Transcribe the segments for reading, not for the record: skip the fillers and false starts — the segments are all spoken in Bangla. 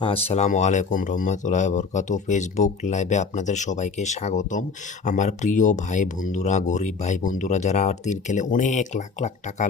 আসসালামু আলাইকুম রহমতুল্লাহি বরকাতু। ফেসবুক লাইভে আপনাদের সবাইকে স্বাগতম। আমার প্রিয় ভাই বন্ধুরা, গরিব ভাই বন্ধুরা যারা তীর খেলে অনেক লাখ লাখ টাকা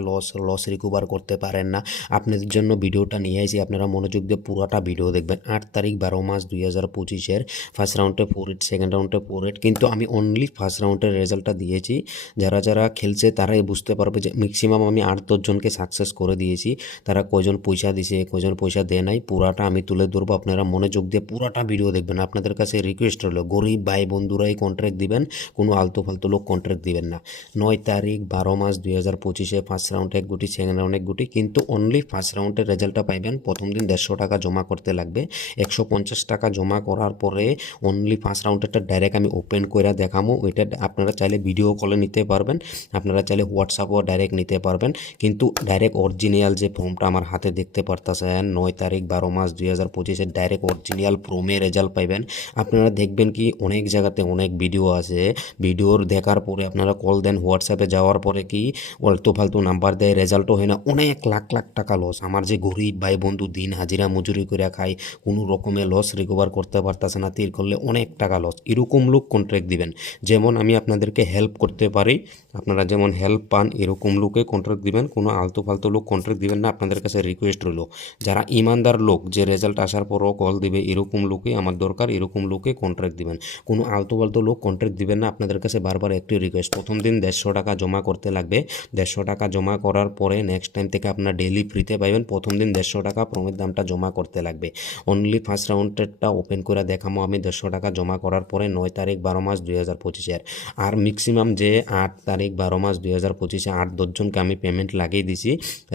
লস রিকভার করতে পারেন না, আপনাদের জন্য ভিডিওটা নিয়ে আসি। আপনারা মনোযোগ দিয়ে পুরোটা ভিডিও দেখবেন। 8 তারিখ 12 মাস 2025 ফার্স্ট রাউন্ডে 4-8, সেকেন্ড রাউন্ডে 4-8, কিন্তু আমি অনলি ফার্স্ট রাউন্ডের রেজাল্টটা দিয়েছি। যারা যারা খেলছে তারাই বুঝতে পারবে যে ম্যাক্সিমাম আমি 8-10 জনকে সাকসেস করে দিয়েছি। তারা কয়জন পয়সা দিছে, কয়জন পয়সা দেয় নাই, পুরাটা আমি তুলে ধরবো। আপনারা মনোযোগ দিয়ে পুরাটা ভিডিও দেখবেন। আপনাদের কাছে রিকোয়েস্ট হলো, গরিব ভাই বন্ধুরাই কন্ট্রাক্ট দিবেন, কোনো আলতু ফালতু লোক কন্ট্রাক্ট দিবেন না। 9 তারিখ 12 মাস 2025 ফার্স্ট রাউন্ডে 1 গুটি, সেকেন্ড রাউন্ডে 1 গুটি, কিন্তু অনলি ফার্স্ট রাউন্ডের রেজাল্টটা পাইবেন। প্রথম দিন 150 টাকা জমা করতে লাগবে। 150 টাকা জমা করার পরে অনলি ফার্স্ট রাউন্ডেরটা ডাইরেক্ট আমি ওপেন করে দেখাবো। ওইটা আপনারা চাইলে ভিডিও কলে নিতে পারবেন, আপনারা চাইলে হোয়াটসঅ্যাপও ডাইরেক্ট নিতে পারবেন, কিন্তু ডাইরেক্ট অরিজিনাল যে ফর্মটা আমার হাতে দেখতে পারতেছেন 9 তারিখ 12 মাস 2025 ডাইরেক্ট অরিজিনাল প্রোমে রেজাল্ট পাইবেন। আপনারা দেখবেন কি অনেক জায়গাতে অনেক ভিডিও আছে, ভিডিওর দেখার পরে আপনারা কল দেন, হোয়াটসঅ্যাপে যাওয়ার পরে কি আলতু ফালতু নাম্বার দেয়, রেজাল্টও হয় না, অনেক লাখ লাখ টাকা লস। আমার যে গরিব ভাই বন্ধু দিন হাজিরা মজুরি করে খায়, কোনো রকমের লস রিকভার করতে পারতেছে না, তীর করলে অনেক টাকা লস। এরকম লোক কন্ট্রাক্ট দিবেন। যেমন আমি আপনাদেরকে হেল্প করতে পারি, আপনারা যেমন হেল্প পান, এরকম লোকে কন্ট্রাক্ট দিবেন। কোনো আলতু ফালতু লোক কন্ট্রাক্ট দিবেন না। আপনাদের কাছে রিকোয়েস্ট রইল, যারা ইমানদার লোক, যে রেজাল্ট আসার পরও কল দিবে, এরকম লোকে আমার দরকার, এরকম লোকে কন্ট্রাক্ট দিবেন। কোনো আলতু ফালতু লোক কন্ট্রাক্ট দিবেন না। আপনাদের কাছে বারবার একটি রিকোয়েস্ট, প্রথম দিন 150 টাকা জমা করতে লাগবে। 150 টাকা জমা করার পরে নেক্সট টাইম থেকে আপনার ডেইলি ফ্রিতে পাইবেন। প্রথম দিন 150 টাকা প্রমের দামটা জমা করতে লাগবে। অনলি ফার্স্ট রাউন্ডেরটা ওপেন করে দেখামো আমি 150 টাকা জমা করার পরে 9 তারিখ 12 মাস 2025। আর ম্যাক্সিমাম যে 8 তারিখ 12 মাস 2025 8-10 জনকে আমি পেমেন্ট লাগিয়ে দিছি।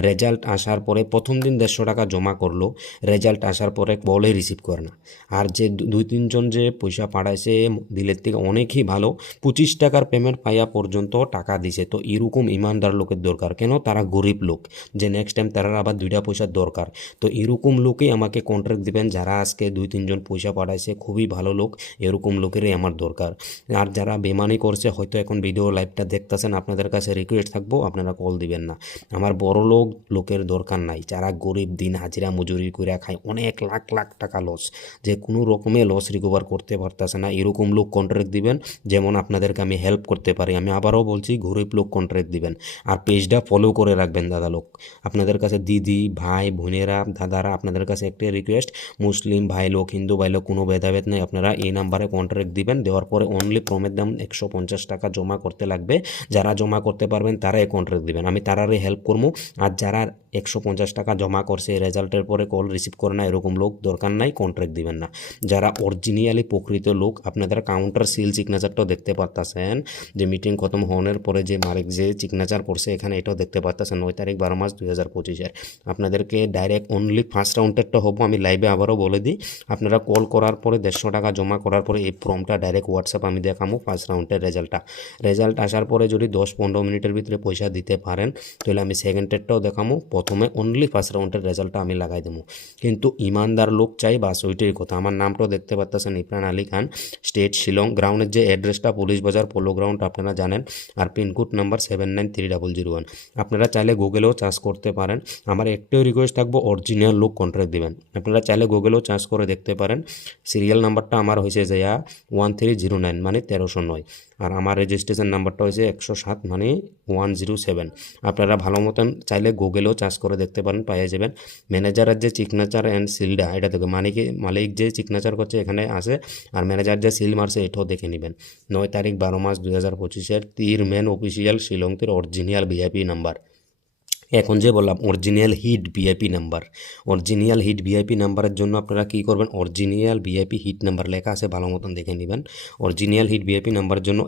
রেজাল্ট আসার পরে প্রথম দিন 150 টাকা জমা করলো, রেজাল্ট আসার পরে বলে রিসিভ করে না। আর যে 2-3 জন যে পয়সা পাঠাইছে দিলের থেকে অনেকই ভালো, 25 টাকার পেমেন্ট পাইয়া পর্যন্ত টাকা দিছে। তো এরকম ইমানদার লোকের দরকার, কেন তারা গরিব লোক, যে নেক্সট টাইম তারা আবার 2টা পয়সার দরকার। তো এরকম লোকই আমাকে কন্ট্রাক্ট দিবেন। যারা আজকে 2-3 জন পয়সা পাঠাইছে খুবই ভালো লোক, এরকম লোকেরই আমার দরকার। আর যারা বেমানি করছে, হয়তো এখন ভিডিও লাইভটা দেখতেছেন, আপনাদের কাছে রিকোয়েস্ট থাকবো আপনারা কল দিবেন না। আমার বড় লোকের দরকার নাই, যারা গরিব দিন হাজিরা মজুরি করে খায়, অনেক লাখ লাখ টাকা লস, যে কোনো রকমে লস রিকভার করতে পারতেছে না, এরকম লোক কন্ট্রাক্ট দিবেন। যেমন আপনাদেরকে আমি হেল্প করতে পারি। আমি আবারও বলছি, গরিব লোক কন্ট্রাক্ট দিবেন। আর পেজটা ফলো করে রাখবেন দাদা লোক। আপনাদের কাছে দিদি ভাই বোনেরা দাদারা, আপনাদের কাছে একটাই রিকোয়েস্ট, মুসলিম ভাই লোক হিন্দু ভাই লোক কোনো ভেদাভেদ নেই, আপনারা এই নাম্বারে কন্ট্রাক্ট দিবেন। দেওয়ার পরে অনলি প্রমের দাম 150 টাকা জমা করতে লাগবে। যারা জমা করতে পারবেন তারাই কন্ট্রাক্ট দিবেন, আমি তারারই হেল্প করবো। আর যারা 150 টাকা জমা করছে রেজাল্টের পরে কল রিসিভ করে না, এরকম লোক দরকার নাই, কন্ট্রাক্ট দিবেন না। যারা অরিজিনালি প্রকৃত লোক, আপনাদের কাউন্টার সিল সিগনেচারটাও দেখতে পারতেছেন, যে মিটিং খতম হওয়ার পরে যে মালিক যে সিগনেচার করছে এখানে, এটাও দেখতে পারতেছেন 9 তারিখ 12 মাস 2025। আপনাদেরকে ডাইরেক্ট অনলি ফার্স্ট রাউন্ডেরটা হবো, আমি লাইভে আবারও বলে দিই। আপনারা কল করার পরে 150 টাকা জমা করার পরে এই ফর্মটা ডাইরেক্ট হোয়াটসঅ্যাপ আমি দেখাবো ফার্স্ট রাউন্ডের রেজাল্টটা। রেজাল্ট আসার পরে যদি 10-15 মিনিটের ভিতরে পয়সা দিতে পারেন, তাহলে আমি সেকেন্ডেরটাও দেখাবো। প্রথমে অনলি ফার্স্ট রাউন্ডের রেজাল্টটা আমি লাগাই দেবো। কিন্তু ইমানদার লোক চাই, বাস ওইটাই কথা। আমার নামটাও দেখতে পাচ্ছেন, ইরফান আলী খান, স্টেট শিলং। গ্রাউন্ডের যে অ্যাড্রেসটা পুলিশ বাজার পোলো গ্রাউন্ড, আপনারা জানেন। আর পিনকোড নাম্বার 793001। আপনারা চাইলে গুগলেও চার্জ করতে পারেন। আমার একটাই রিকোয়েস্ট থাকবো, অরিজিনাল লোক কন্ট্রাক্ট দিবেন। আপনারা চাইলে গুগলেও চার্জ করে দেখতে পারেন। সিরিয়াল নাম্বারটা আমার হয়েছে যে 1309 মানে 1309। আর আমার রেজিস্ট্রেশন নাম্বারটা হয়েছে 107 মানে 107। আপনারা ভালো মতন চাইলে গুগলেও চার্জ করে দেখতে পারেন, পাইয়ে যাবেন। ম্যানেজারের যে সিগনেচার অ্যান্ড সিলটা, এটা দেখো মালিক যে সিগনেচার করছে এখানে আছে, আর ম্যানেজার যে সিল মারছে এটাও দেখে নেবেন। 9 তারিখ 12 মাস 2025 তীর মেন অফিসিয়াল শিলংয়ের অরিজিনাল ভিআইপি নাম্বার। এখন যে বললাম original hit VIP number, original hit VIP নাম্বারের জন্য আপনারা কী করবেন, অরিজিনাল ভিআইপি হিট নাম্বার লেখা আছে, ভালো মতন দেখে নেবেন। অরিজিনাল হিট ভিআইপি নাম্বারের জন্য